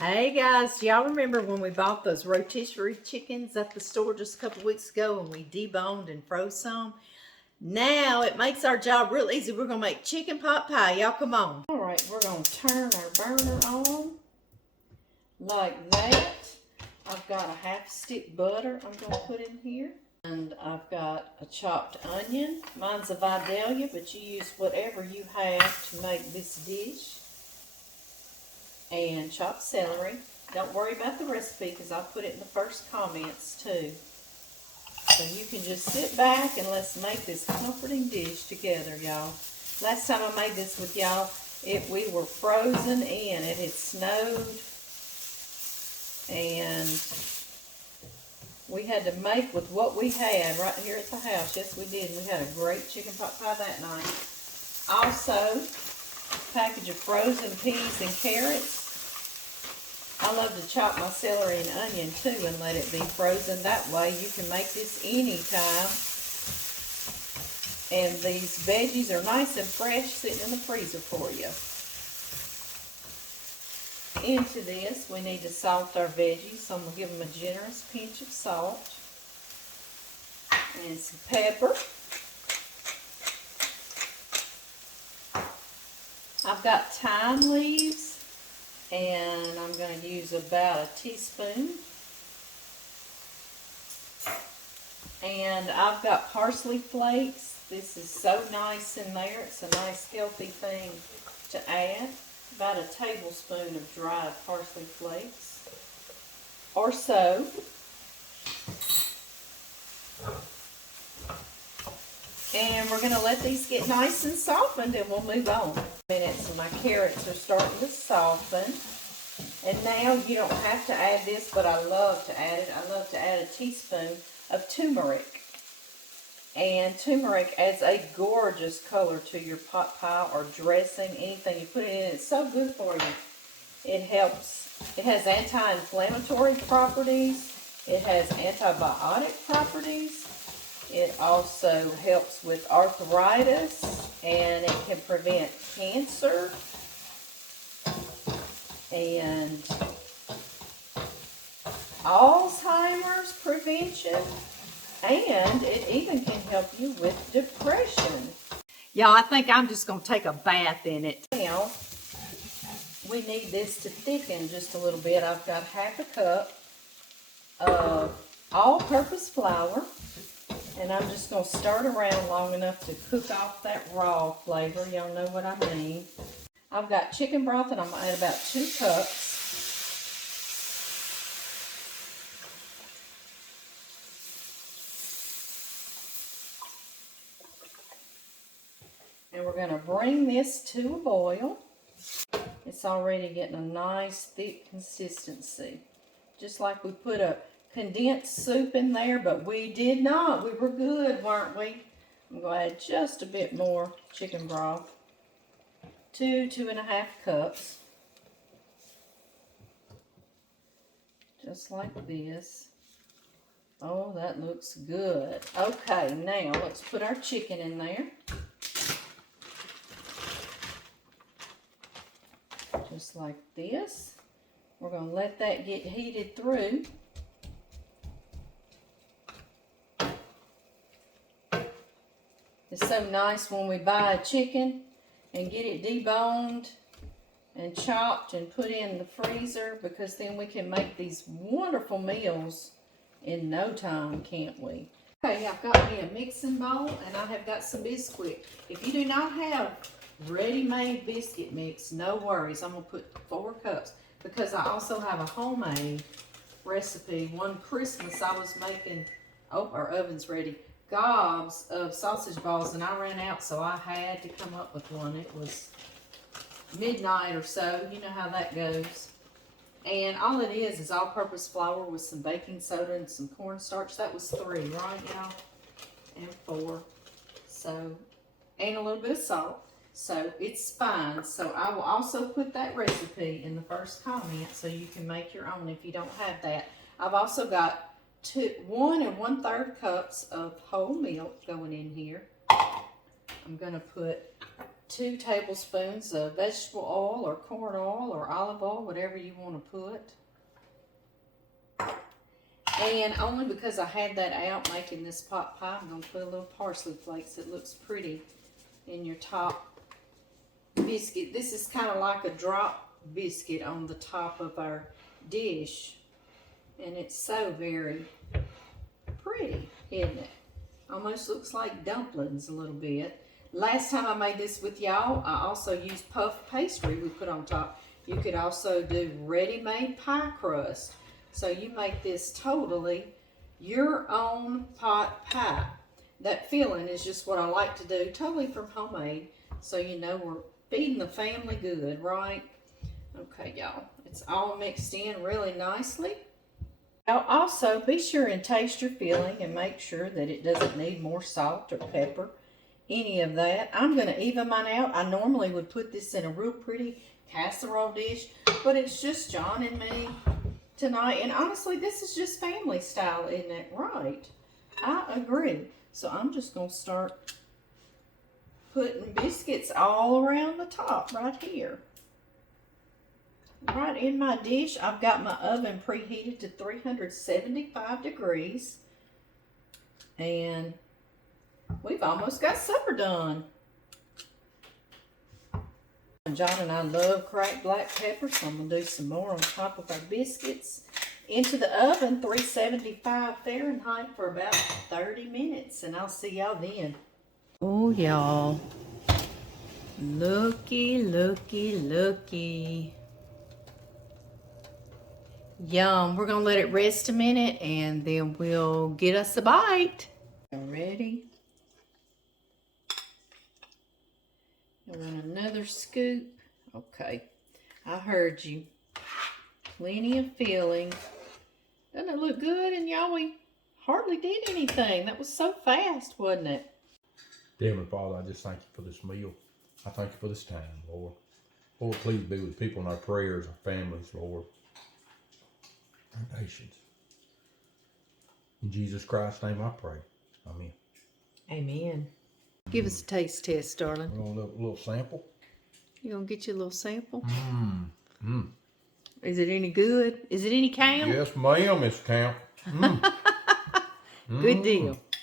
Hey guys, y'all remember when we bought those rotisserie chickens at the store just a couple weeks ago and we deboned and froze some? Now it makes our job real easy. We're going to make chicken pot pie. Y'all come on. All right, we're going to turn our burner on like that. I've got a half stick butter I'm going to put in here. And I've got a chopped onion. Mine's a Vidalia, but you use whatever you have to make this dish. And chopped celery. Don't worry about the recipe because I'll put it in the first comments too. So you can just sit back and let's make this comforting dish together, y'all. Last time I made this with y'all, we were frozen in. It had snowed and we had to make with what we had right here at the house. Yes, we did. We had a great chicken pot pie that night. Also, package of frozen peas and carrots. I love to chop my celery and onion too and let it be frozen. That way you can make this anytime. And these veggies are nice and fresh sitting in the freezer for you. Into this we need to salt our veggies. So I'm going to give them a generous pinch of salt. And some pepper. I've got thyme leaves. And I'm going to use about a teaspoon. And I've got parsley flakes. This is so nice in there. It's a nice healthy thing to add. About a tablespoon of dried parsley flakes. Or so. And we're going to let these get nice and softened and we'll move on. Minutes and my carrots are starting to soften. And now you don't have to add this, but I love to add it. I love to add a teaspoon of turmeric. And turmeric adds a gorgeous color to your pot pie or dressing, anything you put it in. It's so good for you. It helps. It has anti-inflammatory properties. It has antibiotic properties. It also helps with arthritis, and it can prevent cancer, and Alzheimer's prevention, and it even can help you with depression. Y'all, I think I'm just going to take a bath in it. Now, we need this to thicken just a little bit. I've got half a cup of all-purpose flour. And I'm just going to stir it around long enough to cook off that raw flavor. Y'all know what I mean. I've got chicken broth and I'm going to add about 2 cups. And we're going to bring this to a boil. It's already getting a nice thick consistency. Just like we put a condensed soup in there, but we did not. We were good, weren't we? I'm going to add just a bit more chicken broth. 2.5 cups. Just like this. Oh, that looks good. Okay, now let's put our chicken in there. Just like this. We're going to let that get heated through. It's so nice when we buy a chicken and get it deboned and chopped and put in the freezer, because then we can make these wonderful meals in no time, can't we? Okay, I've got me a mixing bowl and I have got some Bisquick. If you do not have ready-made biscuit mix, no worries. I'm going to put 4 cups because I also have a homemade recipe. One Christmas I was making, oh, our oven's ready, gobs of sausage balls, and I ran out, so I had to come up with one. It was midnight or so. You know how that goes. And all it is all-purpose flour with some baking soda and some cornstarch. That was 3, right, y'all? And 4. So, and a little bit of salt. So, it's fine. So, I will also put that recipe in the first comment so you can make your own if you don't have that. I've also got 1 1/3 cups of whole milk going in here. I'm going to put 2 tablespoons of vegetable oil or corn oil or olive oil, whatever you want to put. And only because I had that out making this pot pie, I'm going to put a little parsley flakes that looks pretty in your top biscuit. This is kind of like a drop biscuit on the top of our dish. And it's so very pretty, isn't it? Almost looks like dumplings a little bit. Last time I made this with y'all, I also used puff pastry we put on top. You could also do ready-made pie crust. So you make this totally your own pot pie. That filling is just what I like to do, totally from homemade. So you know we're feeding the family good, right? Okay, y'all. It's all mixed in really nicely. Now also be sure and taste your filling and make sure that it doesn't need more salt or pepper, any of that. I'm going to even mine out. I normally would put this in a real pretty casserole dish, but it's just John and me tonight. And honestly, this is just family style, isn't it? Right. I agree. So I'm just going to start putting biscuits all around the top right here. Right in my dish. I've got my oven preheated to 375 degrees. And we've almost got supper done. John and I love cracked black pepper, so I'm going to do some more on top of our biscuits. Into the oven, 375 Fahrenheit for about 30 minutes, and I'll see y'all then. Oh, y'all. Looky, looky, looky. Yum. We're going to let it rest a minute, and then we'll get us a bite. Ready? And then another scoop. Okay. I heard you. Plenty of filling. Doesn't it look good? And y'all, we hardly did anything. That was so fast, wasn't it? Dear Heavenly Father, I just thank you for this meal. I thank you for this time, Lord. Lord, please be with people in our prayers, our families, Lord. Our nations. In Jesus Christ's name I pray. Amen. Amen. Give us a taste test, darling. A little sample. You gonna get you a little sample? Mmm. Is it any good? Is it any count? Yes, ma'am, Miss Count. Good deal.